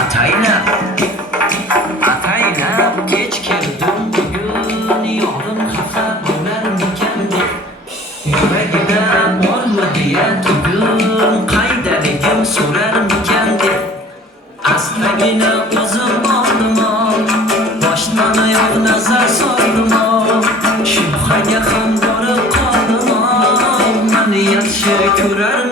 Ataylab kech keldim bugun, yorim xafa bo'larmikan deb yuragida bormi deya tugun, qaydaligim so'rarmikan deb astagina o'zim oldim, boshdan oyoq nazar soldim, shubhaga ham borib qoldim, mani yaxshi ko'rar